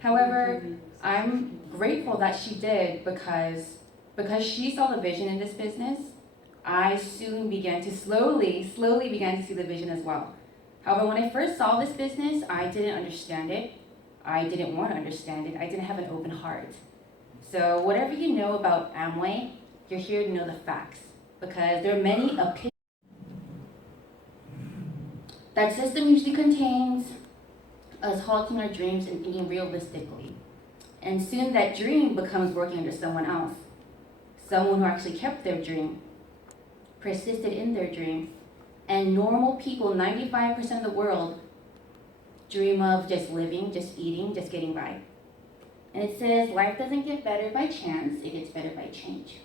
However, I'm grateful that she did because she saw the vision in this business. I soon began to slowly began to see the vision as well. However, when I first saw this business, I didn't understand it. I didn't want to understand it. I didn't have an open heart. So whatever you know about Amway, you're here to know the facts because there are many opinions. That system usually contains us halting our dreams and thinking realistically. And soon that dream becomes working under someone else. Someone who actually kept their dream, persisted in their dream. And normal people, 95% of the world, dream of just living, just eating, just getting by. And it says life doesn't get better by chance, it gets better by change.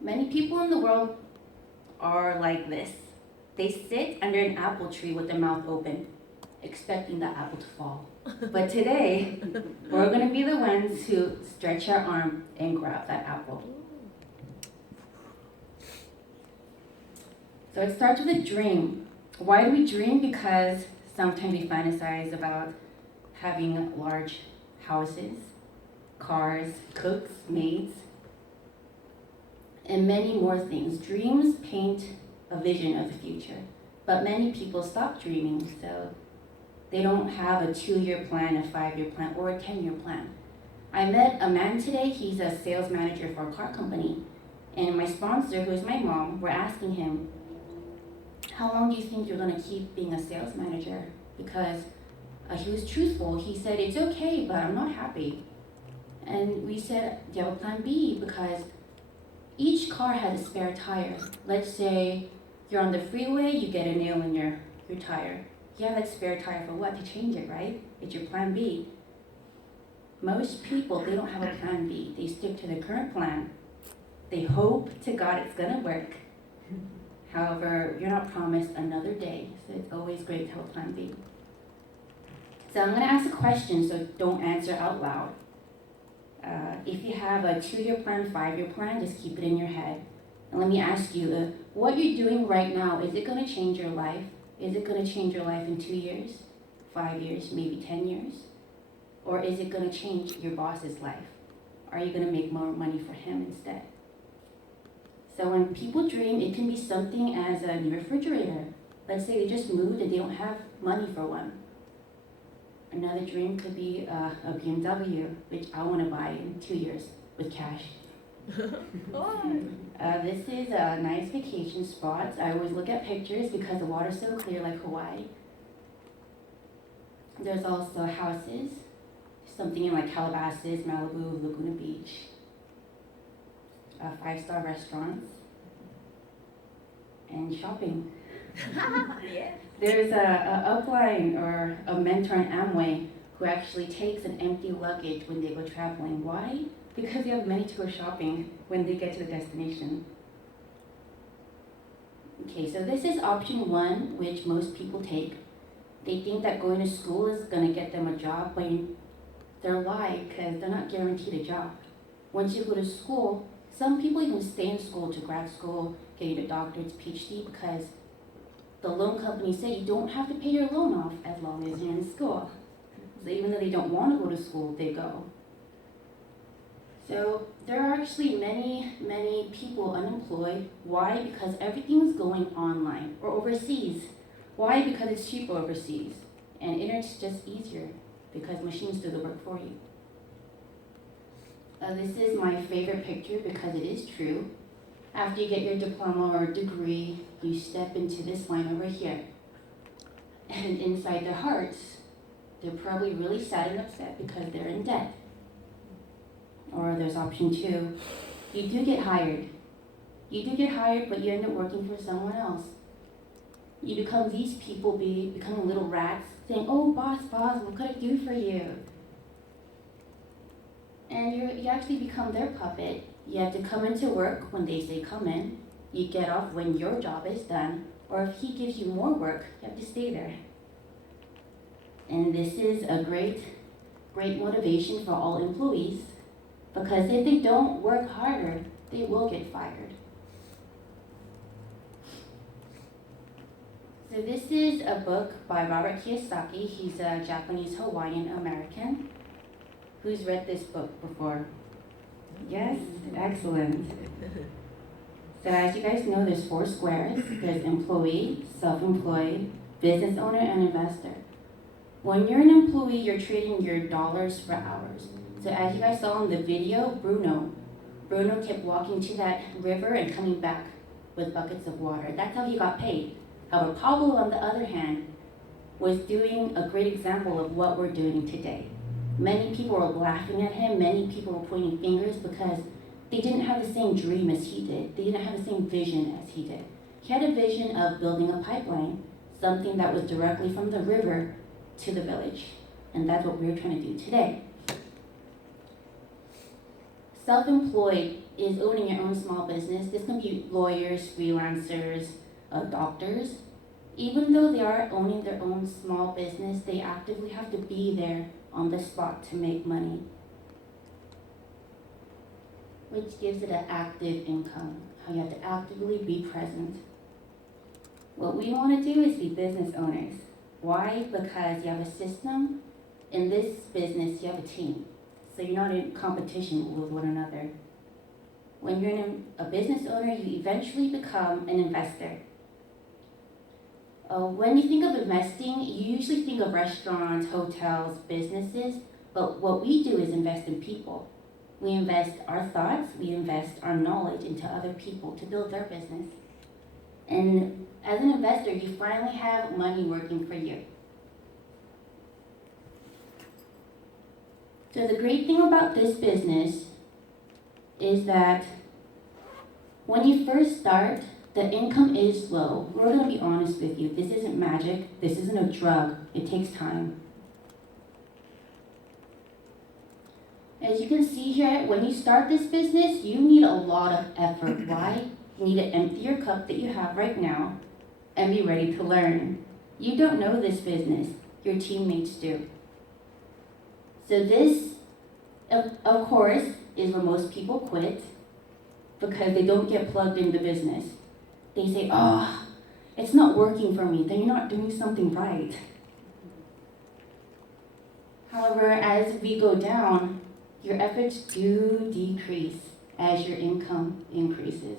Many people in the world are like this. They sit under an apple tree with their mouth open, expecting the apple to fall. But today, we're going to be the ones who stretch our arm and grab that apple. So it starts with a dream. Why do we dream? Because sometimes we fantasize about having large houses, cars, cooks, maids, and many more things. Dreams paint a vision of the future, but many people stop dreaming, so they don't have a 2-year plan, a 5-year plan, or a 10-year plan. I met a man today, he's a sales manager for a car company, and my sponsor, who is my mom, we're asking him, how long do you think you're gonna keep being a sales manager? Because he was truthful, he said, it's okay, but I'm not happy. And we said, do you have a plan B? Because each car has a spare tire. Let's say you're on the freeway, you get a nail in your tire. You have that spare tire for what? To change it, right? It's your plan B. Most people, they don't have a plan B. They stick to their current plan. They hope to God it's gonna work. However, you're not promised another day, so it's always great to have a plan B. So I'm gonna ask a question, so don't answer out loud. If you have a 2-year plan, 5-year plan, just keep it in your head. And let me ask you, what you're doing right now, is it gonna change your life? Is it going to change your life in 2 years, 5 years, maybe 10 years? Or is it going to change your boss's life? Are you going to make more money for him instead? So when people dream, it can be something as a new refrigerator. Let's say they just moved and they don't have money for one. Another dream could be a BMW, which I want to buy in 2 years with cash. This is a nice vacation spot. I always look at pictures because the water's so clear like Hawaii. There's also houses, something in like Calabasas, Malibu, Laguna Beach, 5-star restaurants, and shopping. Yeah. There's a upline or a mentor in Amway who actually takes an empty luggage when they go traveling. Why? Because they have money to go shopping when they get to the destination. Okay, so this is option 1, which most people take. They think that going to school is going to get them a job, but they're lying because they're not guaranteed a job. Once you go to school, some people even stay in school to grad school, getting a doctorate, PhD, because the loan companies say you don't have to pay your loan off as long as you're in school. So even though they don't want to go to school, they go. So there are actually many people unemployed. Why? Because everything's going online or overseas. Why? Because it's cheaper overseas. And internet's just easier because machines do the work for you. This is my favorite picture because it is true. After you get your diploma or degree, you step into this line over here. And inside their hearts, they're probably really sad and upset because they're in debt. Or there's option 2, you do get hired. You do get hired, but you end up working for someone else. You become these people becoming little rats, saying, oh, boss, what could I do for you? And you actually become their puppet. You have to come into work when they say come in. You get off when your job is done. Or if he gives you more work, you have to stay there. And this is a great motivation for all employees. Because if they don't work harder, they will get fired. So So this is a book by Robert Kiyosaki. He's a Japanese Hawaiian American. Who's read this book before? Yes, excellent. So as you guys know, there's 4 squares. There's employee, self-employed, business owner, and investor. When you're an employee, you're trading your dollars for hours. So as you guys saw in the video, Bruno kept walking to that river and coming back with buckets of water. That's how he got paid. However, Pablo, on the other hand, was doing a great example of what we're doing today. Many people were laughing at him. Many people were pointing fingers because they didn't have the same dream as he did. They didn't have the same vision as he did. He had a vision of building a pipeline, something that was directly from the river to the village. And that's what we're trying to do today. Self-employed is owning your own small business. This can be lawyers, freelancers, doctors. Even though they are owning their own small business, they actively have to be there on the spot to make money, which gives it an active income, how you have to actively be present. What we want to do is be business owners. Why? Because you have a system. In this business, you have a team. So you're not in competition with one another. When you're a business owner, you eventually become an investor. When you think of investing, you usually think of restaurants, hotels, businesses, but what we do is invest in people. We invest our thoughts, we invest our knowledge into other people to build their business. And as an investor, you finally have money working for you. So the great thing about this business is that when you first start, the income is low. We're going to be honest with you. This isn't magic. This isn't a drug. It takes time. As you can see here, when you start this business, you need a lot of effort. Why? You need to empty your cup that you have right now and be ready to learn. You don't know this business. Your teammates do. So this, of course, is where most people quit because they don't get plugged into business. They say, it's not working for me. Then you're not doing something right. However, as we go down, your efforts do decrease as your income increases.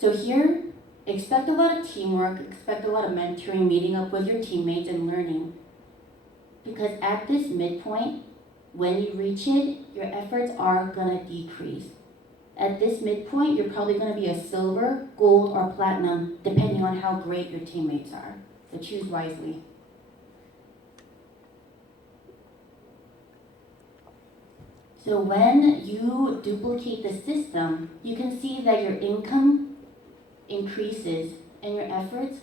So here, expect a lot of teamwork, expect a lot of mentoring, meeting up with your teammates and learning. Because at this midpoint, when you reach it, your efforts are gonna decrease. At this midpoint, you're probably gonna be a silver, gold, or platinum, depending on how great your teammates are. So choose wisely. So when you duplicate the system, you can see that your income increases and your efforts.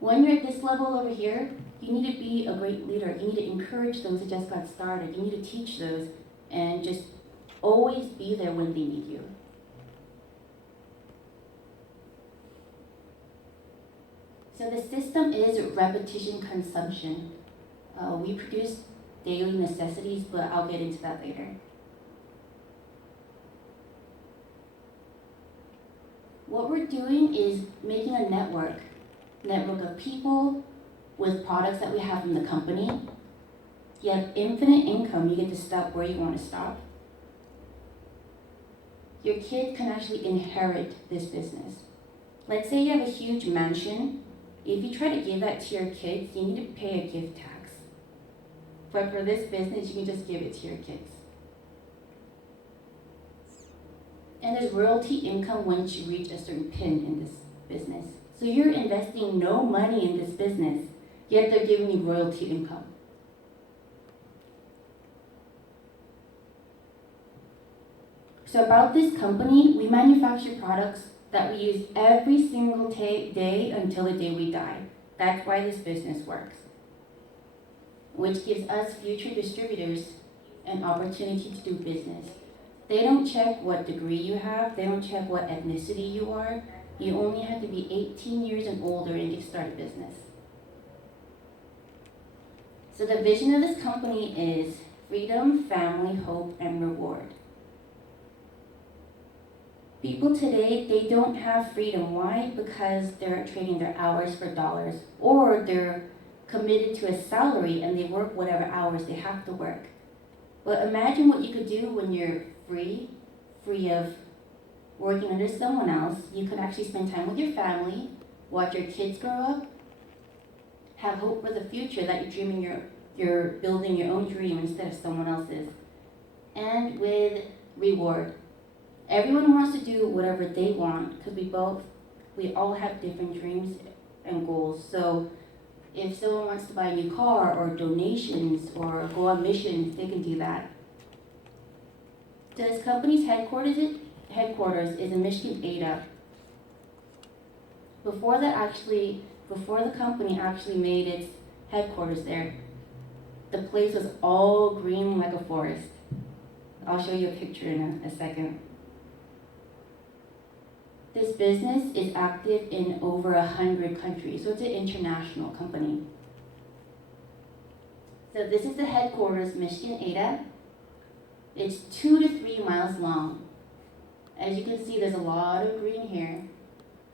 When you're at this level over here, you need to be a great leader. You need to encourage those that just got started. You need to teach those and just always be there when they need you. So the system is repetition consumption. We produce daily necessities, but I'll get into that later. What we're doing is making a network of people with products that we have from the company. You have infinite income. You get to stop where you want to stop. Your kid can actually inherit this business. Let's say you have a huge mansion. If you try to give that to your kids, you need to pay a gift tax. But for this business, you can just give it to your kids. And there's royalty income once you reach a certain pin in this business. So you're investing no money in this business, yet they're giving you royalty income. So about this company, we manufacture products that we use every single day until the day we die. That's why this business works, which gives us future distributors an opportunity to do business. They don't check what degree you have. They don't check what ethnicity you are. You only have to be 18 years and older and get started business. So the vision of this company is freedom, family, hope, and reward. People today, they don't have freedom. Why? Because they're trading their hours for dollars, or they're committed to a salary and they work whatever hours they have to work. But imagine what you could do when you're free of working under someone else. You could actually spend time with your family, watch your kids grow up, have hope for the future that you're dreaming, you're building your own dream instead of someone else's. And with reward. Everyone wants to do whatever they want because we all have different dreams and goals. So if someone wants to buy a new car or donations or go on missions, they can do that. This company's headquarters is in Michigan, Ada. Before the company actually made its headquarters there, the place was all green like a forest. I'll show you a picture in a second. This business is active in over 100 countries, so it's an international company. So this is the headquarters, Michigan, Ada. It's 2 to 3 miles long. As you can see, there's a lot of green here.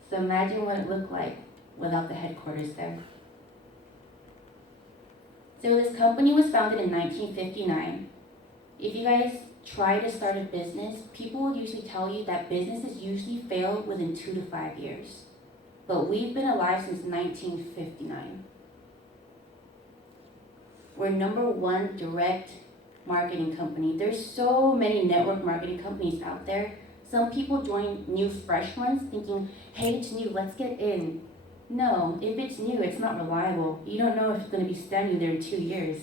So imagine what it looked like without the headquarters there. So this company was founded in 1959. If you guys try to start a business, people will usually tell you that businesses usually fail within 2 to 5 years. But we've been alive since 1959. We're #1 direct marketing company. There's so many network marketing companies out there. Some people join new fresh ones thinking, hey, it's new, let's get in. No, if it's new, it's not reliable. You don't know if it's going to be standing there in 2 years.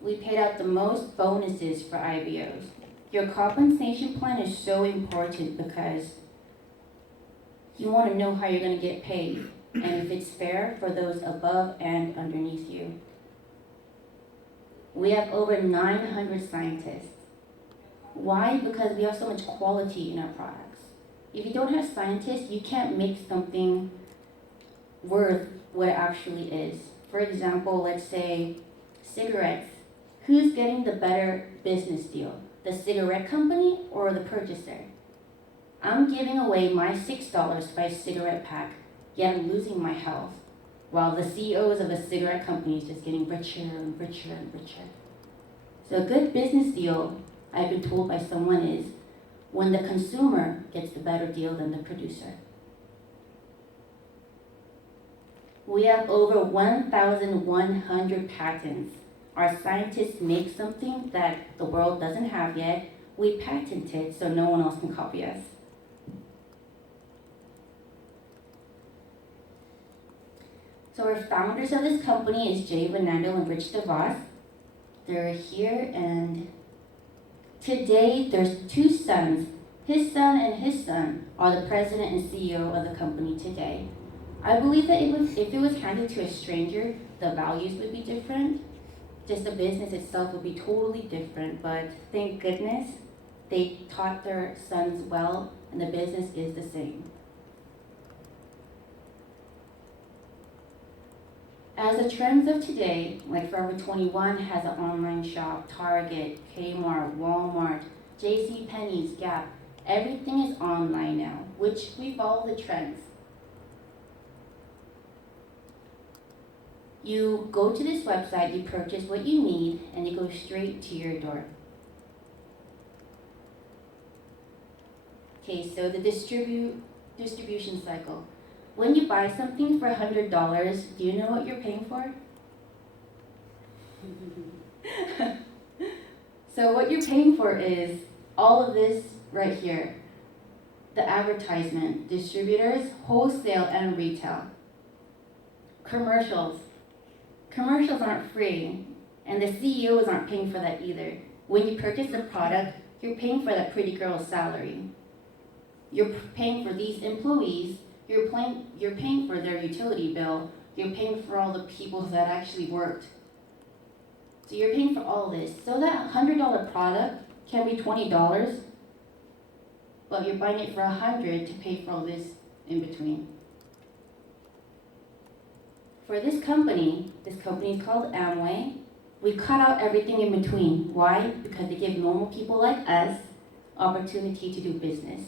We paid out the most bonuses for IBOs. Your compensation plan is so important because you want to know how you're going to get paid and if it's fair for those above and underneath you. We have over 900 scientists. Why? Because we have so much quality in our products. If you don't have scientists, you can't make something worth what it actually is. For example, let's say cigarettes. Who's getting the better business deal? The cigarette company or the purchaser? I'm giving away my $6 to buy a cigarette pack, yet I'm losing my health, while the CEOs of the cigarette company is just getting richer and richer and richer. So a good business deal, I've been told by someone, is when the consumer gets the better deal than the producer. We have over 1,100 patents. Our scientists make something that the world doesn't have yet. We patent it so no one else can copy us. So our founders of this company is Jay Venando and Rich DeVos. They're here, and today there's 2 sons. His son and his son are the president and CEO of the company today. I believe that if it was handed to a stranger, the values would be different. Just the business itself would be totally different, but thank goodness they taught their sons well, and the business is the same. As the trends of today, like Forever 21 has an online shop, Target, Kmart, Walmart, JCPenney's, Gap, everything is online now, which we follow the trends. You go to this website, you purchase what you need, and it goes straight to your door. Okay, so the distribution cycle. When you buy something for $100, do you know what you're paying for? So what you're paying for is all of this right here. The advertisement, distributors, wholesale, and retail. Commercials. Commercials aren't free, and the CEOs aren't paying for that either. When you purchase a product, you're paying for that pretty girl's salary. You're paying for these employees, you're paying for their utility bill, you're paying for all the people that actually worked. So you're paying for all this. So that $100 product can be $20, but you're buying it for $100 to pay for all this in between. For this company is called Amway. We cut out everything in between. Why? Because they give normal people like us opportunity to do business.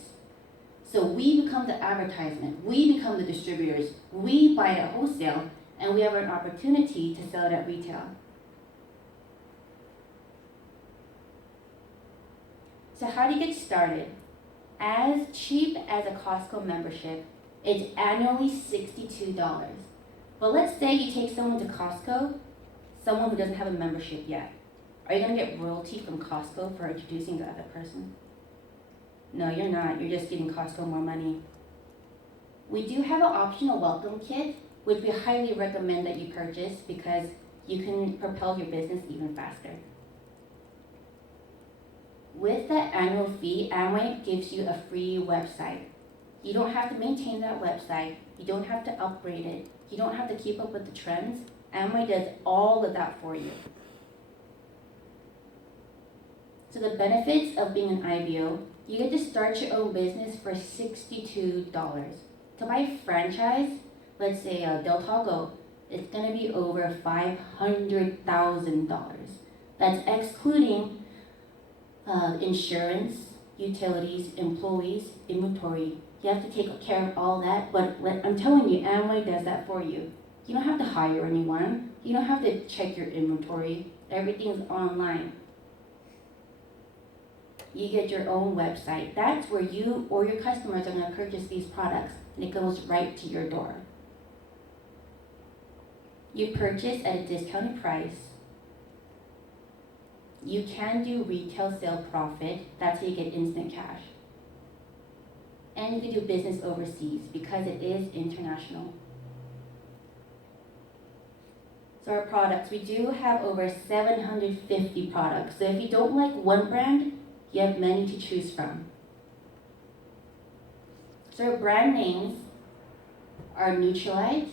So we become the advertisement, we become the distributors, we buy it at wholesale, and we have an opportunity to sell it at retail. So how do you get started? As cheap as a Costco membership, it's annually $62. But let's say you take someone to Costco, someone who doesn't have a membership yet. Are you gonna get royalty from Costco for introducing the other person? No, you're not. You're just giving Costco more money. We do have an optional welcome kit, which we highly recommend that you purchase because you can propel your business even faster. With that annual fee, Amway gives you a free website. You don't have to maintain that website. You don't have to upgrade it. You don't have to keep up with the trends. Amway does all of that for you. So the benefits of being an IBO, you get to start your own business for $62. To buy a franchise, let's say Del Taco, it's gonna be over $500,000. That's excluding insurance, utilities, employees, inventory. You have to take care of all that, but I'm telling you, Amway does that for you. You don't have to hire anyone. You don't have to check your inventory. Everything's online. You get your own website. That's where you or your customers are going to purchase these products, and it goes right to your door. You purchase at a discounted price. You can do retail sale profit. That's how you get instant cash. And you can do business overseas because it is international. So our products, we do have over 750 products. So if you don't like one brand, you have many to choose from. So our brand names are Neutralite.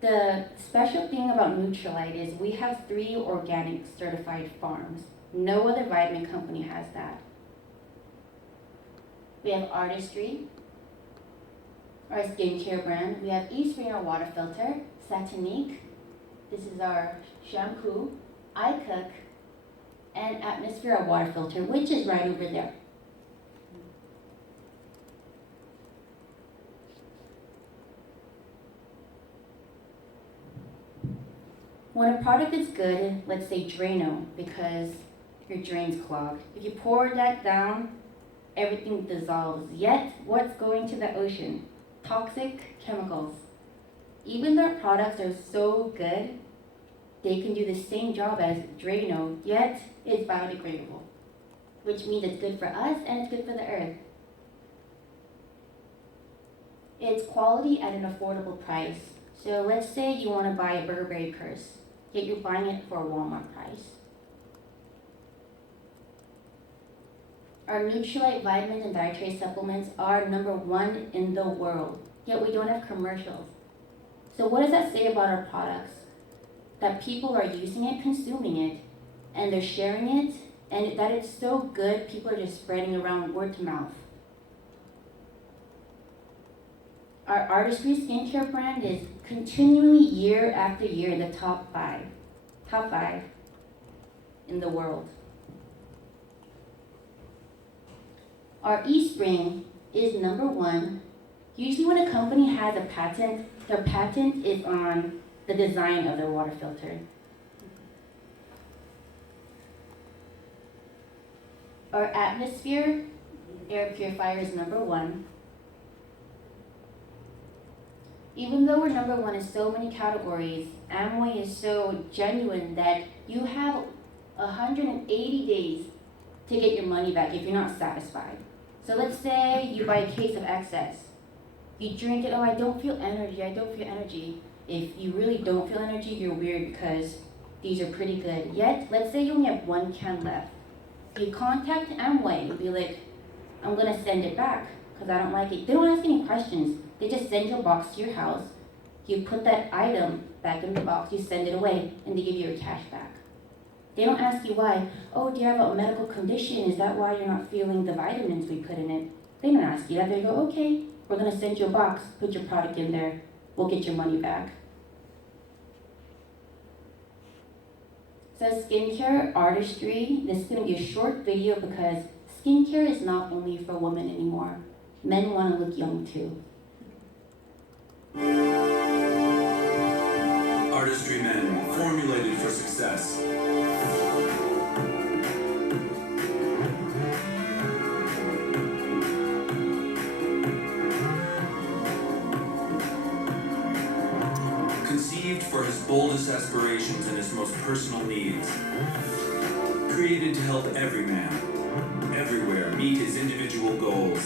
The special thing about Neutralite is we have 3 organic certified farms. No other vitamin company has that. We have Artistry, our skincare brand. We have Eastspring, our water filter, Satinique, this is our shampoo, iCook, and Atmosphere, our water filter, which is right over there. When a product is good, let's say Drano, because your drain's clogged. If you pour that down, everything dissolves. Yet, what's going to the ocean? Toxic chemicals. Even their products are so good, they can do the same job as Drano, yet it's biodegradable, which means it's good for us and it's good for the earth. It's quality at an affordable price. So let's say you want to buy a Burberry purse, yet you're buying it for a Walmart price. Our Neutralite vitamins and dietary supplements are #1 in the world, yet we don't have commercials. So what does that say about our products? That people are using it, consuming it, and they're sharing it, and that it's so good, people are just spreading around word to mouth. Our Artistry skincare brand is continually year after year in the top five in the world. Our Eastspring is #1. Usually when a company has a patent, their patent is on the design of their water filter. Our Atmosphere air purifier is #1. Even though we're #1 in so many categories, Amway is so genuine that you have 180 days to get your money back if you're not satisfied. So let's say you buy a case of excess. You drink it, oh, I don't feel energy. If you really don't feel energy, you're weird because these are pretty good. Yet, let's say you only have 1 can left. You contact Amway and be like, I'm gonna send it back because I don't like it. They don't ask any questions. They just send your box to your house. You put that item back in the box, you send it away, and they give you your cash back. They don't ask you why. Oh, do you have a medical condition? Is that why you're not feeling the vitamins we put in it? They don't ask you that. They go, okay, we're gonna send you a box, put your product in there, we'll get your money back. So skincare artistry, this is going to be a short video because skincare is not only for women anymore. Men want to look young too. Artistry men, formulated for success. Conceived for his boldest aspirations and his most personal needs. Created to help every man, everywhere, meet his individual goals.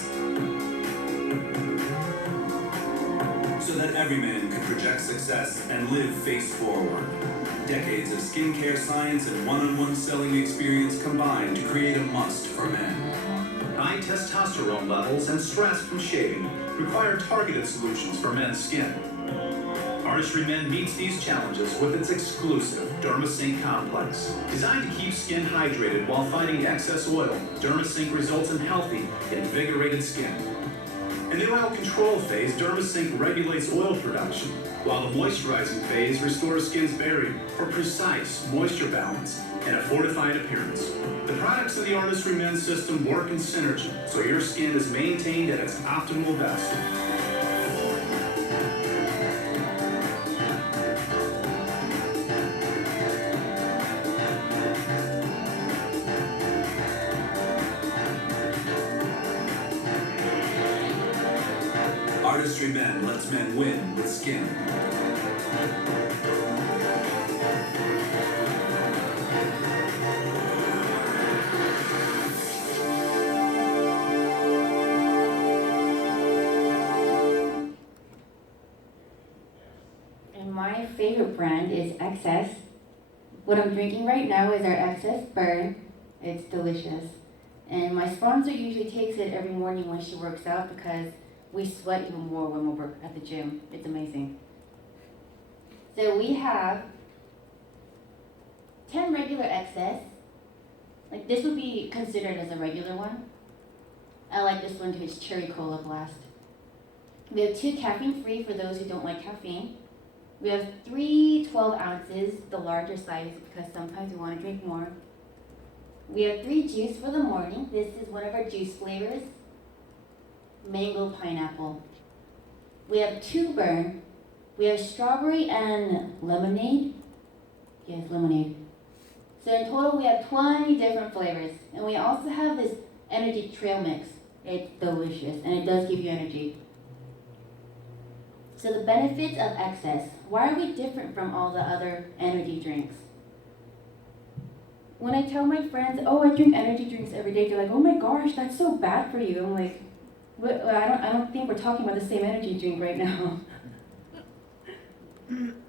So that every man can project success and live face forward. Decades of skincare science and one-on-one selling experience combined to create a must for men. High testosterone levels and stress from shaving require targeted solutions for men's skin. Artistry Men meets these challenges with its exclusive DermaSync complex. Designed to keep skin hydrated while fighting excess oil, DermaSync results in healthy, invigorated skin. In the oil control phase, DermaSync regulates oil production, while the moisturizing phase restores skin's barrier for precise moisture balance and a fortified appearance. The products of the Artistry Men system work in synergy, so your skin is maintained at its optimal best. Artistry Men lets men win with skin. And my favorite brand is XS. What I'm drinking right now is our XS Burn. It's delicious. And my sponsor usually takes it every morning when she works out because we sweat even more when we work at the gym. It's amazing. So we have 10 regular XS. Like this would be considered as a regular one. I like this one too, it's Cherry Cola Blast. We have 2 caffeine-free for those who don't like caffeine. We have 3 12 ounces, the larger size because sometimes we want to drink more. We have 3 juice for the morning. This is one of our juice flavors. Mango pineapple. We have 2 burn. We have strawberry and lemonade. Yes, lemonade. So in total we have 20 different flavors. And we also have this energy trail mix. It's delicious and it does give you energy. So the benefits of XS. Why are we different from all the other energy drinks? When I tell my friends, oh, I drink energy drinks every day, they're like, oh my gosh, that's so bad for you. I'm like, I don't think we're talking about the same energy drink right now.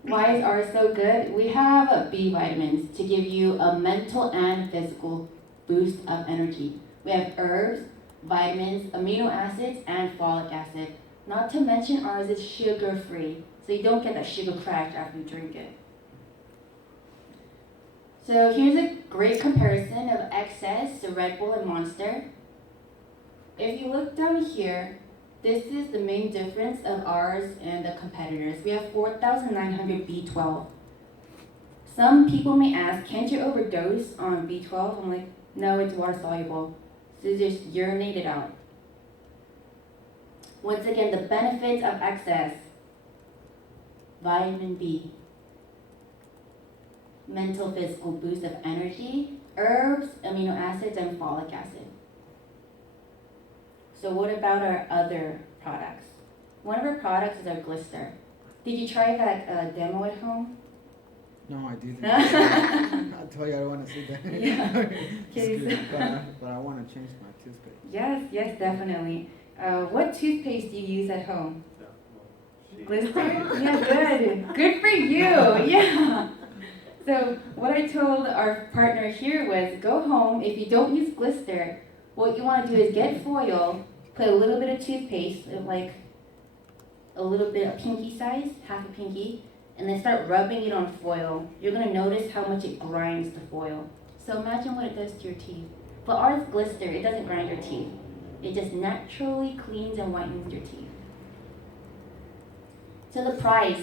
Why is ours so good? We have B vitamins to give you a mental and physical boost of energy. We have herbs, vitamins, amino acids, and folic acid. Not to mention ours is sugar-free, so you don't get that sugar crash after you drink it. So here's a great comparison of XS to Red Bull and Monster. If you look down here, this is the main difference of ours and the competitors. We have 4,900 B12. Some people may ask, can't you overdose on B12? I'm like, no, it's water soluble. So just urinate it out. Once again, the benefits of XS. Vitamin B. Mental physical boost of energy, herbs, amino acids, and folic acid. So what about our other products? One of our products is our Glister. Did you try that demo at home? No, I didn't. I told you I don't want to see that. Yeah. Just kidding, but I want to change my toothpaste. Yes, definitely. What toothpaste do you use at home? Glister? Yeah, good. Good for you. Yeah. So what I told our partner here was, go home. If you don't use Glister, what you want to do is get foil, put a little bit of toothpaste, like a little bit of pinky size, half a pinky, and then start rubbing it on foil. You're going to notice how much it grinds the foil. So imagine what it does to your teeth. But ours Glister, it doesn't grind your teeth. It just naturally cleans and whitens your teeth. So the price,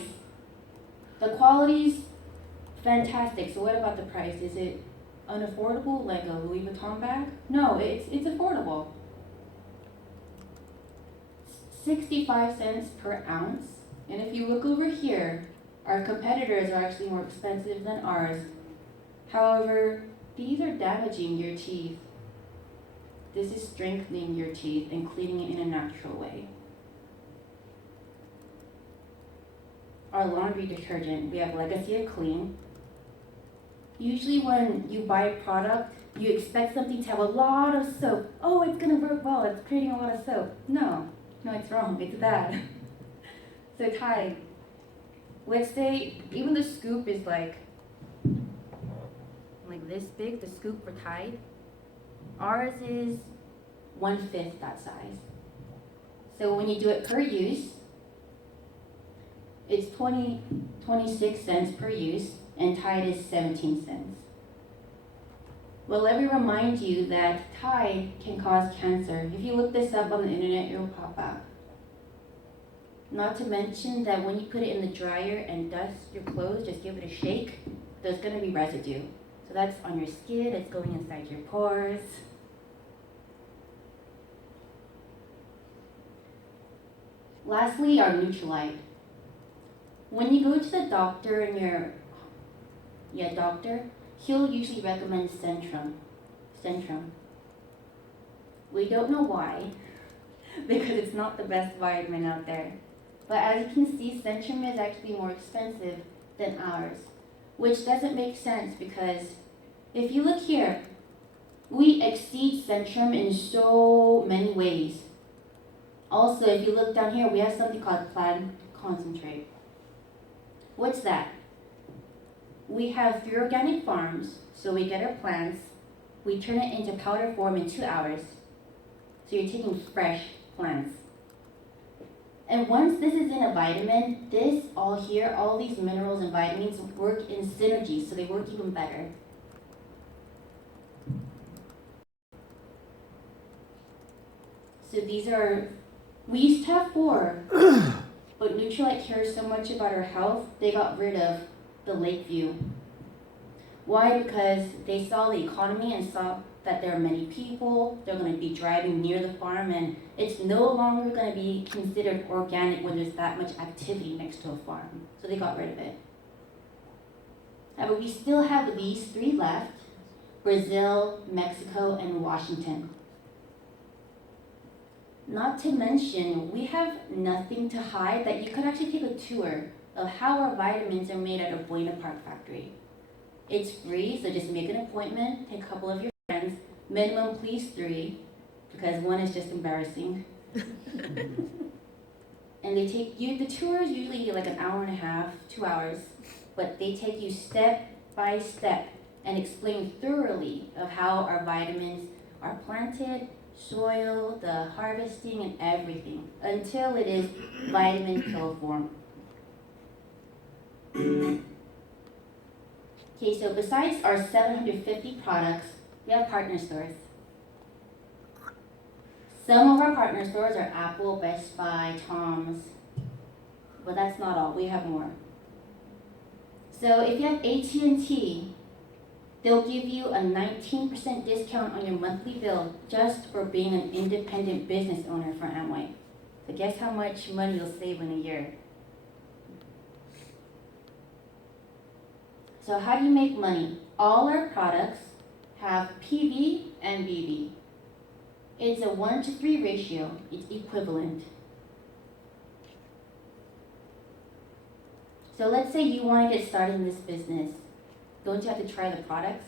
the quality's fantastic. So what about the price? Is it unaffordable, like a Louis Vuitton bag? No, it's affordable. 65 cents per ounce. And if you look over here, our competitors are actually more expensive than ours. However, these are damaging your teeth. This is strengthening your teeth and cleaning it in a natural way. Our laundry detergent, we have Legacy of Clean. Usually when you buy a product, you expect something to have a lot of soap. Oh, it's gonna work well, it's creating a lot of soap. No, it's wrong, it's bad. So Tide, let's say even the scoop is like this big, the scoop for Tide. Ours is 1/5 that size. So when you do it per use, it's 26 cents per use, and Tide is 17 cents. Well, let me remind you that Tide can cause cancer. If you look this up on the internet, it will pop up. Not to mention that when you put it in the dryer and dust your clothes, just give it a shake, there's gonna be residue. So that's on your skin, it's going inside your pores. Lastly, our Nutrilite. When you go to the doctor and doctor, he'll usually recommend Centrum. We don't know why, because it's not the best vitamin out there. But as you can see, Centrum is actually more expensive than ours, which doesn't make sense because if you look here, we exceed Centrum in so many ways. Also, if you look down here, we have something called plant concentrate. What's that? We have 3 organic farms, so we get our plants, we turn it into powder form in 2 hours. So you're taking fresh plants. And once this is in a vitamin, all these minerals and vitamins work in synergy, so they work even better. So we used to have 4, but Nutrilite cares so much about our health, they got rid of the Lakeview. Why? Because they saw the economy and saw that there are many people, they're going to be driving near the farm, and it's no longer going to be considered organic when there's that much activity next to a farm. So they got rid of it. But we still have these 3 left: Brazil, Mexico, and Washington. Not to mention, we have nothing to hide, that you could actually take a tour of how our vitamins are made at our Buena Park factory. It's free, so just make an appointment, take a couple of your friends, minimum please 3, because 1 is just embarrassing. And they take you, the tour is usually like an hour and a half, 2 hours, but they take you step by step and explain thoroughly of how our vitamins are planted, soil, the harvesting, and everything, until it is vitamin pill form. Okay, so besides our 750 products, we have partner stores. Some of our partner stores are Apple, Best Buy, Tom's, but that's not all, we have more. So if you have AT&T, they'll give you a 19% discount on your monthly bill just for being an independent business owner for Amway. So guess how much money you'll save in a year? So how do you make money? All our products have PV and BV. It's a 1-to-3 ratio. It's equivalent. So let's say you want to get started in this business. Don't you have to try the products?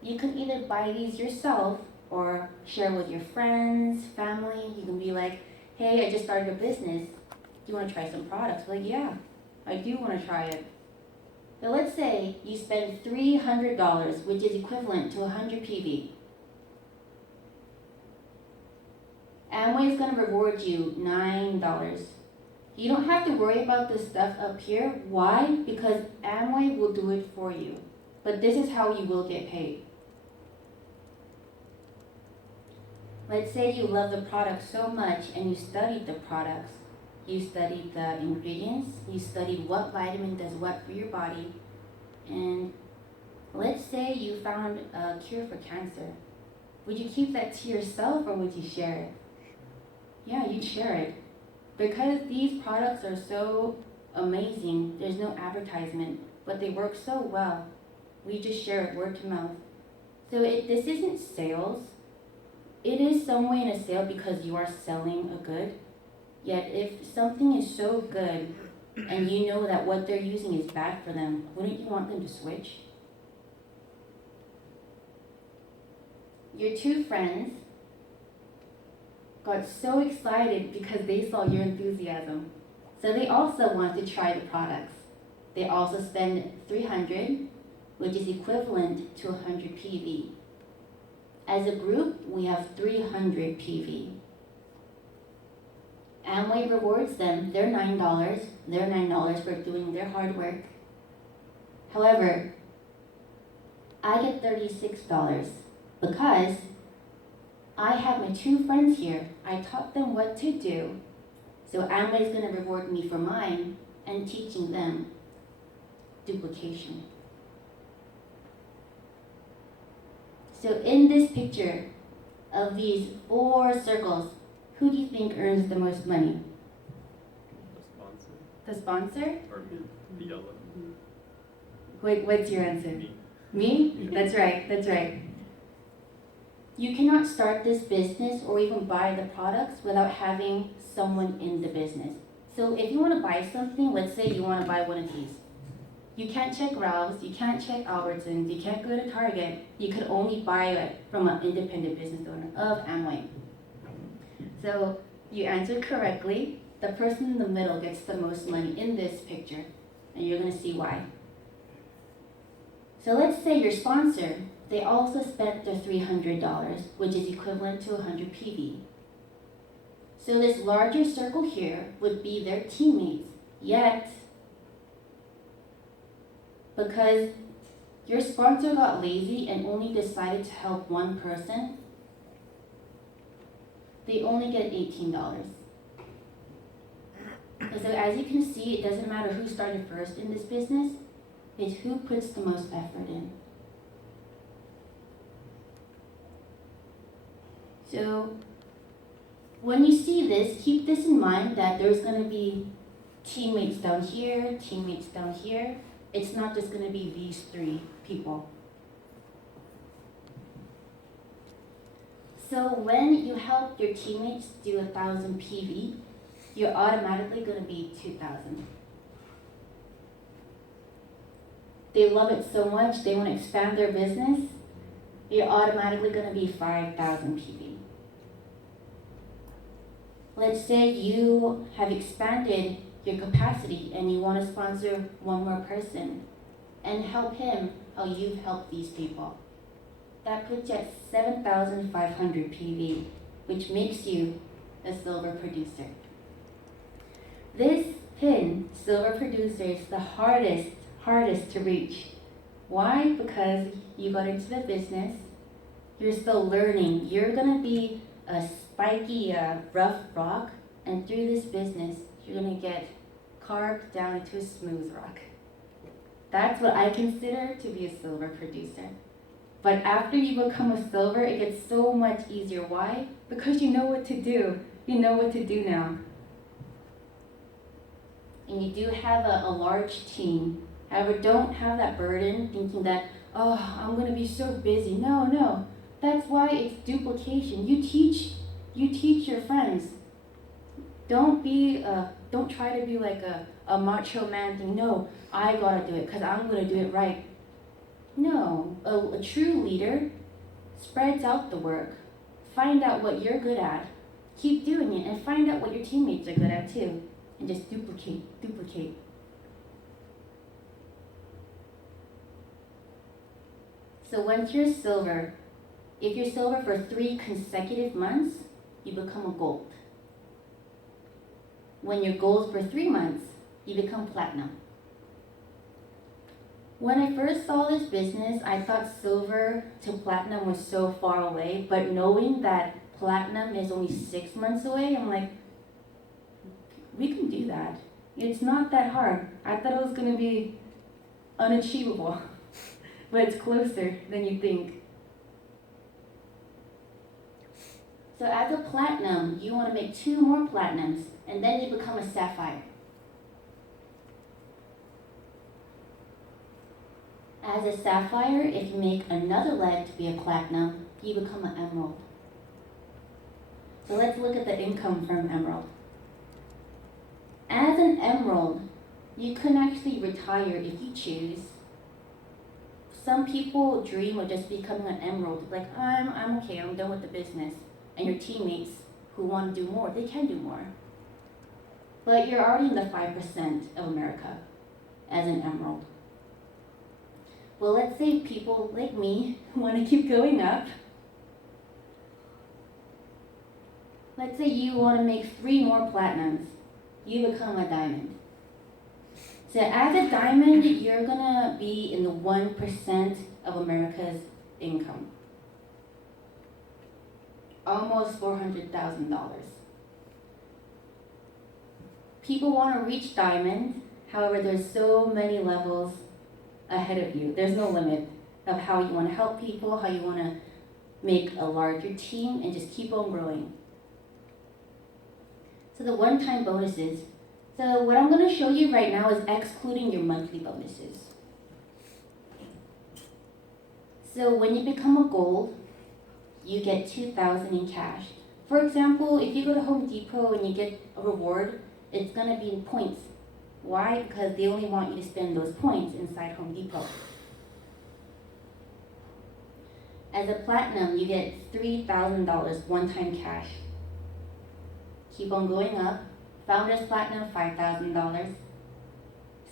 You can either buy these yourself or share with your friends, family. You can be like, hey, I just started a business. Do you want to try some products? Like, yeah, I do want to try it. But let's say you spend $300, which is equivalent to 100 PV. Amway is going to reward you $9. You don't have to worry about this stuff up here. Why? Because Amway will do it for you. But this is how you will get paid. Let's say you love the product so much and you studied the products. You studied the ingredients, you studied what vitamin does what for your body, And let's say you found a cure for cancer. Would you keep that to yourself or would you share it? Yeah, you'd share it. Because these products are so amazing, there's no advertisement, but they work so well. We just share it word to mouth. So this isn't sales. It is some way in a sale because you are selling a good. Yet if something is so good and you know that what they're using is bad for them, wouldn't you want them to switch? Your two friends got so excited because they saw your enthusiasm. So they also want to try the products. They also spend $300, which is equivalent to 100 PV. As a group, we have 300 PV. Amway rewards them. They're $9. They're $9 for doing their hard work. However, I get $36 because I have my two friends here. I taught them what to do. So Amway is going to reward me for mine and teaching them duplication. So in this picture of these 4 circles, who do you think earns the most money? The sponsor. The sponsor? Or the yellow. Wait, what's your answer? Me. Me? That's right, that's right. You cannot start this business or even buy the products without having someone in the business. So if you want to buy something, let's say you want to buy one of these. You can't check Ralph's, you can't check Albertsons, you can't go to Target. You can only buy it from an independent business owner of Amway. So you answered correctly. The person in the middle gets the most money in this picture, and you're going to see why. So let's say your sponsor, they also spent their $300, which is equivalent to 100 PV. So this larger circle here would be their teammates. Yet, because your sponsor got lazy and only decided to help one person, they only get $18. And so as you can see, it doesn't matter who started first in this business, it's who puts the most effort in. So when you see this, keep this in mind that there's going to be teammates down here, teammates down here. It's not just going to be these 3 people. So when you help your teammates do 1,000 PV, you're automatically going to be 2,000. They love it so much, they want to expand their business, you're automatically going to be 5,000 PV. Let's say you have expanded your capacity and you want to sponsor one more person and help him how you've helped these people. That puts you at 7,500 PV, which makes you a silver producer. This pin, silver producer, is the hardest to reach. Why? Because you got into the business, you're still learning. You're gonna be a spiky, rough rock, and through this business, you're gonna get carved down into a smooth rock. That's what I consider to be a silver producer. But after you become a silver, it gets so much easier. Why? Because you know what to do. You know what to do now. And you do have a large team. However, don't have that burden thinking that, oh, I'm going to be so busy. No. That's why it's duplication. You teach your friends. Don't try to be like a macho man thing. No, I got to do it because I'm going to do it right. No, a true leader spreads out the work. Find out what you're good at. Keep doing it and find out what your teammates are good at too. And just duplicate. So once you're silver, if you're silver for 3 consecutive months, you become a gold. When you're gold for 3 months, you become platinum. When I first saw this business, I thought silver to platinum was so far away, but knowing that platinum is only 6 months away, I'm like, we can do that. It's not that hard. I thought it was going to be unachievable, but it's closer than you think. So as a platinum, you want to make 2 more platinums, and then you become a sapphire. As a sapphire, if you make another leg to be a platinum, you become an emerald. So let's look at the income from emerald. As an emerald, you can actually retire if you choose. Some people dream of just becoming an emerald, like I'm okay, I'm done with the business. And your teammates who want to do more, they can do more. But you're already in the 5% of America as an emerald. Well, let's say people like me who want to keep going up. Let's say you want to make 3 more platinums. You become a diamond. So as a diamond, you're gonna be in the 1% of America's income. Almost $400,000. People want to reach diamond, however, there's so many levels ahead of you. There's no limit of how you want to help people, how you want to make a larger team, and just keep on growing. So the one-time bonuses. So what I'm going to show you right now is excluding your monthly bonuses. So when you become a gold, you get $2,000 in cash. For example, if you go to Home Depot and you get a reward, it's going to be in points. Why? Because they only want you to spend those points inside Home Depot. As a platinum, you get $3,000 one-time cash. Keep on going up. Founders Platinum, $5,000.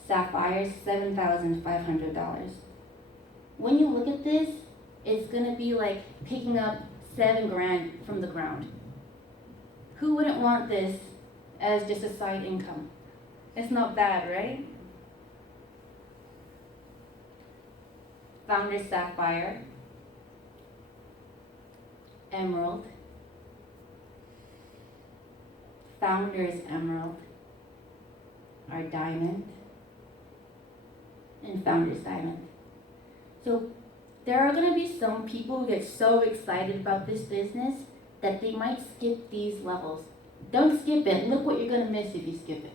Sapphires, $7,500. When you look at this, it's gonna be like picking up $7,000 from the ground. Who wouldn't want this as just a side income? It's not bad, right? Founders Sapphire, Emerald, Founders Emerald, our Diamond, and Founders Diamond. So there are going to be some people who get so excited about this business that they might skip these levels. Don't skip it. Look what you're going to miss if you skip it.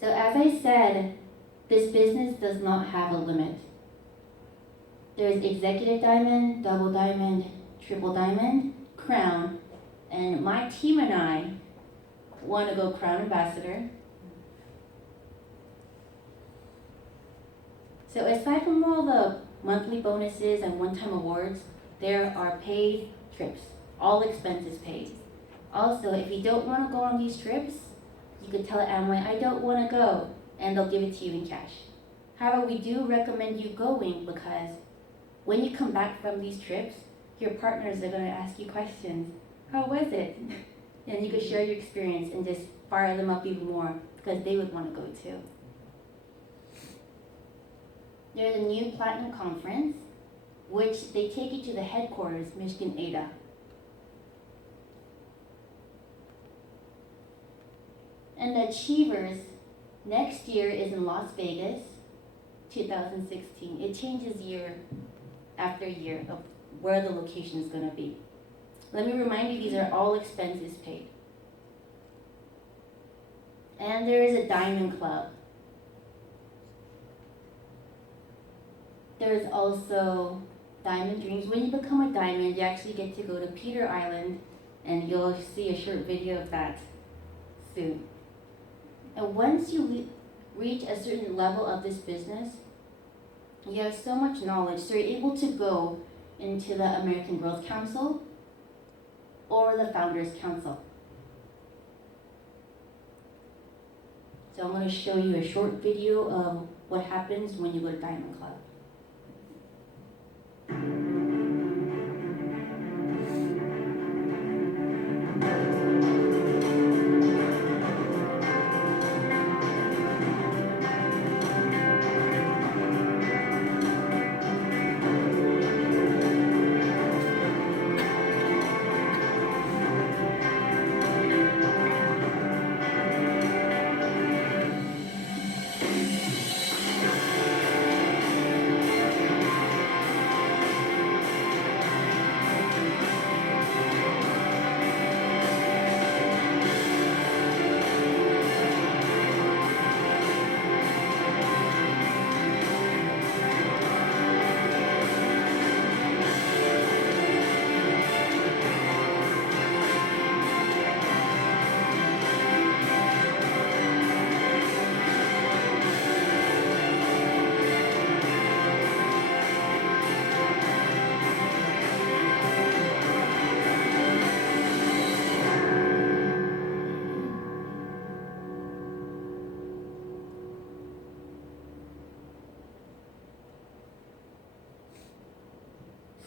So as I said, this business does not have a limit. There's executive diamond, double diamond, triple diamond, crown, and my team and I want to go crown ambassador. So aside from all the monthly bonuses and one-time awards, there are paid trips, all expenses paid. Also, if you don't want to go on these trips, you could tell Amway, I don't want to go, and they'll give it to you in cash. However, we do recommend you going because when you come back from these trips, your partners are going to ask you questions. How was it? And you could share your experience and just fire them up even more because they would want to go too. There's a new Platinum Conference, which they take you to the headquarters, Michigan Ada. And the Achievers next year is in Las Vegas, 2016. It changes year after year of where the location is going to be. Let me remind you, these are all expenses paid. And there is a Diamond Club. There's also Diamond Dreams. When you become a diamond, you actually get to go to Peter Island, and you'll see a short video of that soon. And once you reach a certain level of this business, you have so much knowledge, so you're able to go into the American Growth Council or the Founders Council. So I'm going to show you a short video of what happens when you go to Diamond Club.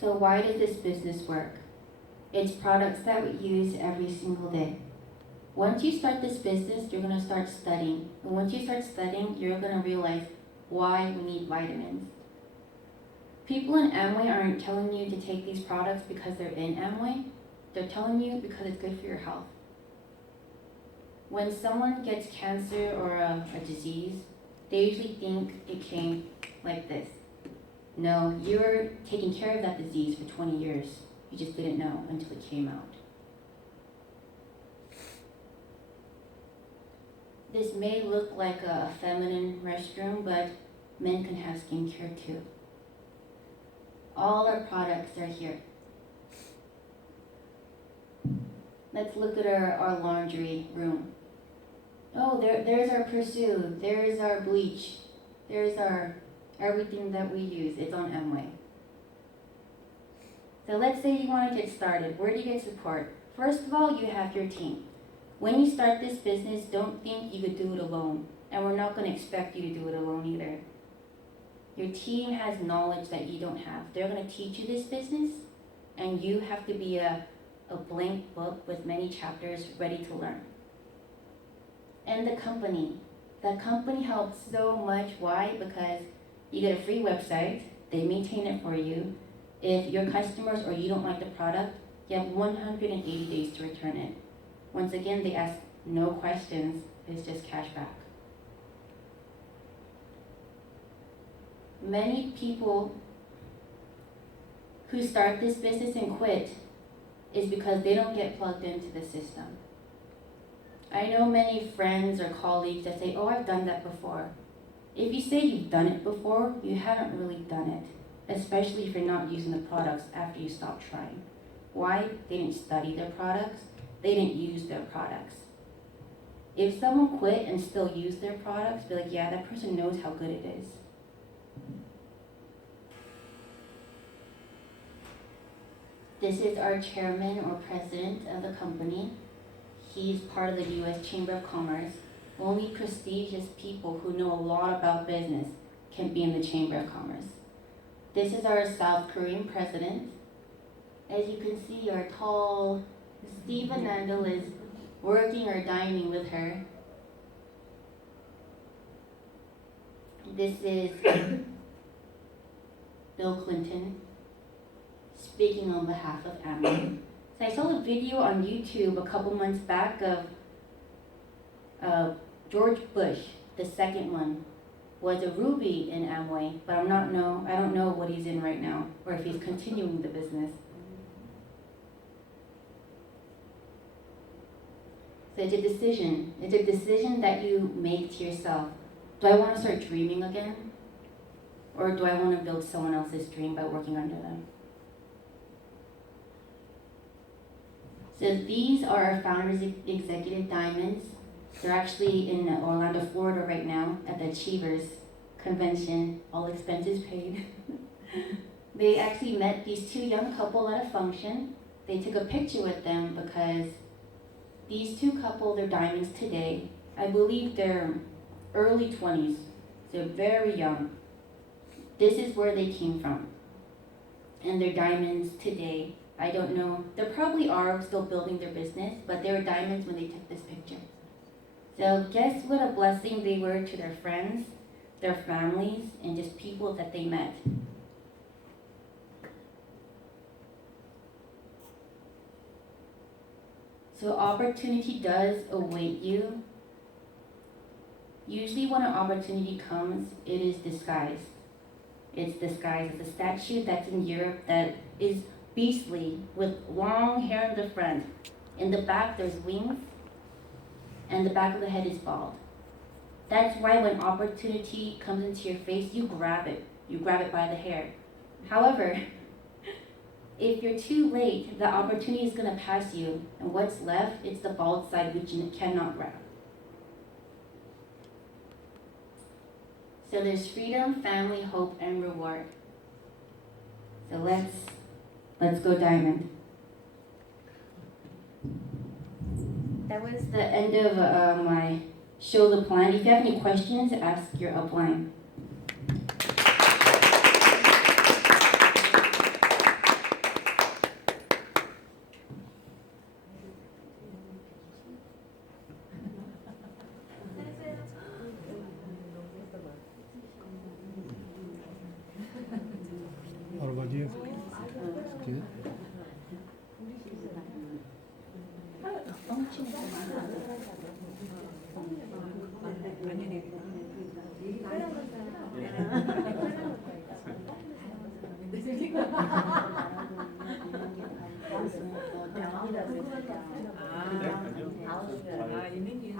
So why does this business work? It's products that we use every single day. Once you start this business, you're gonna start studying. And once you start studying, you're gonna realize why we need vitamins. People in Amway aren't telling you to take these products because they're in Amway. They're telling you because it's good for your health. When someone gets cancer or a disease, they usually think it came like this. No, you were taking care of that disease for 20 years. You just didn't know until it came out. This may look like a feminine restroom, but men can have skincare too. All our products are here. Let's look at our laundry room. Oh, there's our Pursue, there's our bleach, there's our everything that we use. It's on Amway. So let's say you want to get started. Where do you get support? First of all, you have your team. When you start this business, don't think you could do it alone. And we're not going to expect you to do it alone either. Your team has knowledge that you don't have. They're going to teach you this business, and you have to be a blank book with many chapters ready to learn. And the company helps so much. Why? Because you get a free website, they maintain it for you. If your customers or you don't like the product, you have 180 days to return it. Once again, they ask no questions, it's just cash back. Many people who start this business and quit is because they don't get plugged into the system. I know many friends or colleagues that say, oh, I've done that before. If you say you've done it before, you haven't really done it, especially if you're not using the products after you stop trying. Why? They didn't study their products. They didn't use their products. If someone quit and still use their products, be like, yeah, that person knows how good it is. This is our chairman or president of the company. He's part of the U.S. Chamber of Commerce. Only prestigious people who know a lot about business can be in the Chamber of Commerce. This is our South Korean president. As you can see, our tall Steve Anandal is working or dining with her. This is Bill Clinton speaking on behalf of Amway. So I saw a video on YouTube a couple months back of George Bush, the second one, was a ruby in Amway, but I don't know what he's in right now, or if he's continuing the business. So it's a decision. It's a decision that you make to yourself. Do I want to start dreaming again? Or do I want to build someone else's dream by working under them? So these are our Founders Executive Diamonds. They're actually in Orlando, Florida right now at the Achievers Convention, all expenses paid. They actually met these two young couple at a function. They took a picture with them because these two couple, they're diamonds today. I believe they're early 20s. They're very young. This is where they came from. And they're diamonds today. I don't know. They probably are still building their business, but they were diamonds when they took this picture. So guess what a blessing they were to their friends, their families, and just people that they met. So opportunity does await you. Usually when an opportunity comes, it is disguised. It's disguised as a statue that's in Europe that is beastly with long hair in the front. In the back there's wings, and the back of the head is bald. That's why when opportunity comes into your face, you grab it. You grab it by the hair. However, if you're too late, the opportunity is going to pass you, and what's left, it's the bald side which you cannot grab. So there's freedom, family, hope, and reward. So let's go diamond. That was the end of my show the plan. If you have any questions, ask your upline.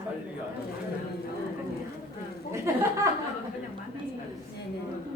빨리 안 네네.